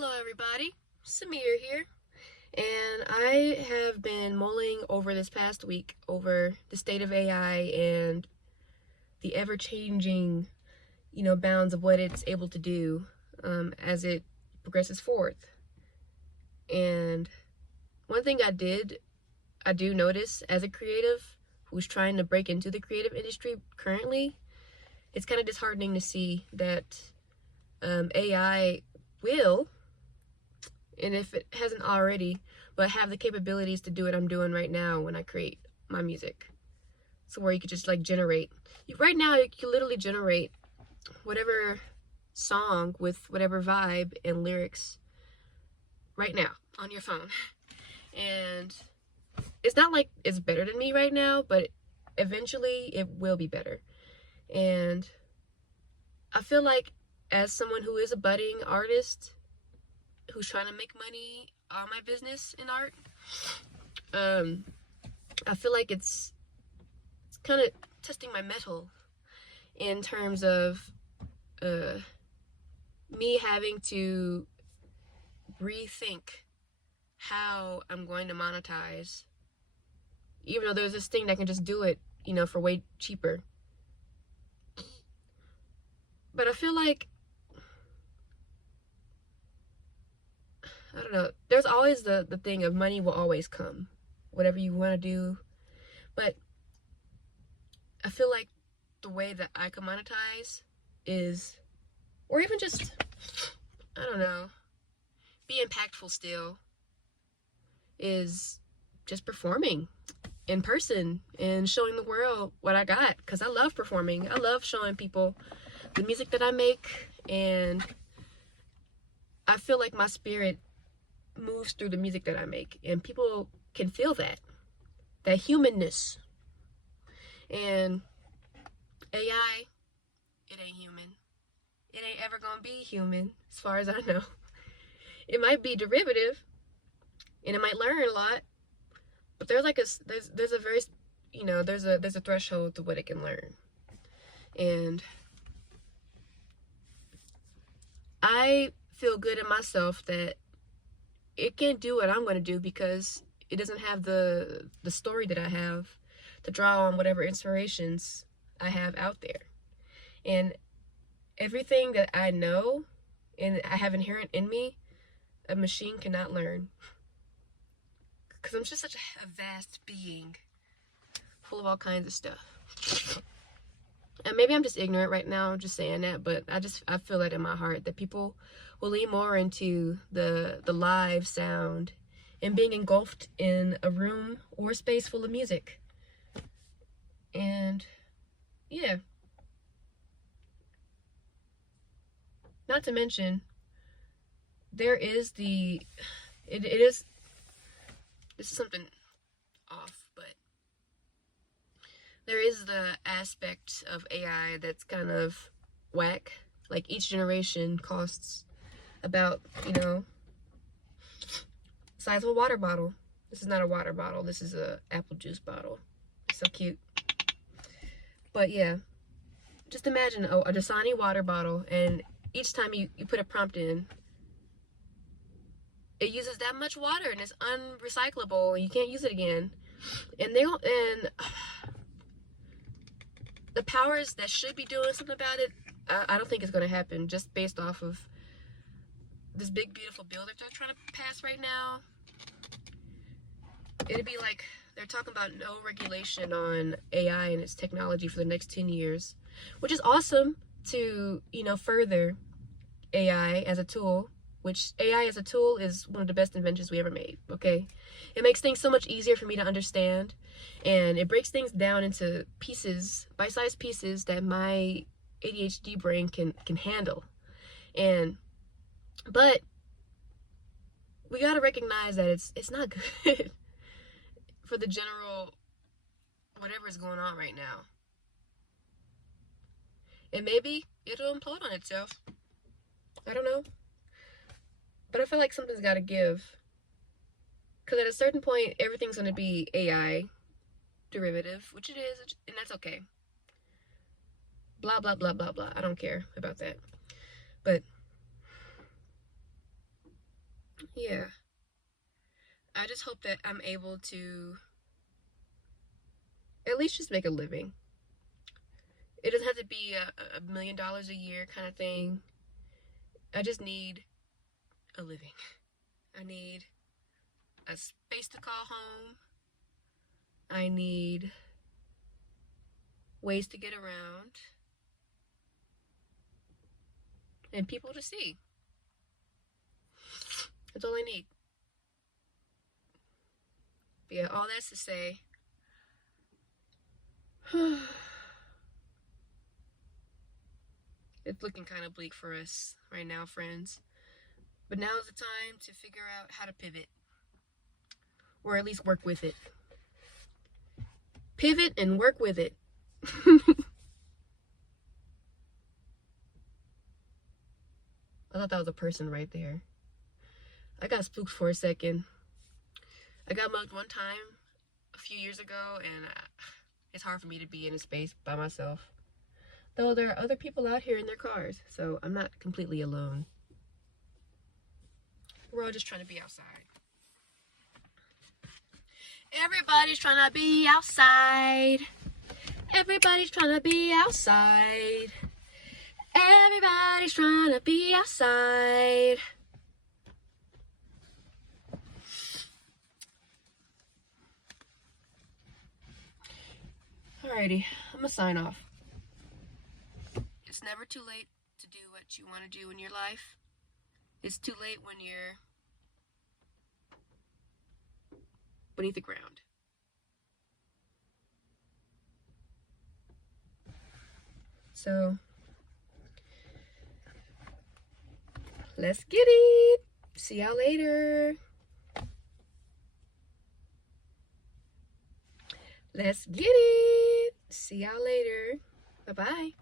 Hello everybody, Samir here, and I have been mulling over this past week over the state of AI and the ever-changing, bounds of what it's able to do as it progresses forward. And one thing I do notice as a creative who's trying to break into the creative industry currently, it's kind of disheartening to see that AI will, and if it hasn't already, but have the capabilities to do what I'm doing right now when I create my music. So where you could just like generate. Right now, you can literally generate whatever song with whatever vibe and lyrics right now on your phone. And it's not like it's better than me right now, but eventually it will be better. And I feel like as someone who is a budding artist who's trying to make money on my business in art, I feel like it's kind of testing my mettle in terms of me having to rethink how I'm going to monetize, even though there's this thing that can just do it, for way cheaper. But I feel like, I don't know, there's always the thing of money will always come, whatever you want to do. But I feel like the way that I can monetize is, or even just, I don't know, be impactful still, is just performing in person and showing the world what I got. Because I love performing. I love showing people the music that I make. And I feel like my spirit moves through the music that I make. And people can feel that humanness. And AI, it ain't human. It ain't ever gonna be human, as far as I know. It might be derivative, and it might learn a lot, but there's like there's a very, there's a threshold to what it can learn. And I feel good in myself that it can't do what I'm going to do because it doesn't have the story that I have to draw on whatever inspirations I have out there. And everything that I know and I have inherent in me, a machine cannot learn. Because I'm just such a vast being full of all kinds of stuff. And maybe I'm just ignorant right now, I'm just saying that, but I feel that in my heart that people will lean more into the live sound and being engulfed in a room or space full of music. And yeah. Not to mention, there is it is, this is something off, but there is the aspect of AI that's kind of whack. Like each generation costs about, size of a water bottle. This is not a water bottle. This is a apple juice bottle. So cute. But yeah, just imagine a Dasani water bottle, and each time you put a prompt in, it uses that much water and it's unrecyclable and you can't use it again. And the powers that should be doing something about it, I don't think it's going to happen just based off of this big beautiful bill that they're trying to pass right now. It'd be like they're talking about no regulation on AI and its technology for the next 10 years, which is awesome to, further AI as a tool, which AI as a tool is one of the best inventions we ever made, okay? It makes things so much easier for me to understand, and it breaks things down into pieces, bite-sized pieces that my ADHD brain can handle. But we gotta recognize that it's not good for the general whatever is going on right now. And maybe it'll implode on itself. I don't know. But I feel like something's got to give. Because at a certain point, everything's going to be AI derivative, which it is, and that's okay. Blah, blah, blah, blah, blah. I don't care about that. But yeah, I just hope that I'm able to at least just make a living. It doesn't have to be $1 million a year kind of thing. I just need a living. I need a space to call home. I need ways to get around and people to see. That's all I need. But yeah, all that's to say, it's looking kind of bleak for us right now, friends. But now's the time to figure out how to pivot, or at least work with it. Pivot and work with it. I thought that was a person right there. I got spooked for a second. I got mugged one time a few years ago, and it's hard for me to be in a space by myself. Though there are other people out here in their cars, so I'm not completely alone. We're all just trying to be outside. Everybody's trying to be outside. Everybody's trying to be outside. Everybody's trying to be outside. Alrighty, I'm gonna sign off. It's never too late to do what you want to do in your life. It's too late when you're beneath the ground. So, let's get it. See y'all later. Let's get it. See y'all later. Bye-bye.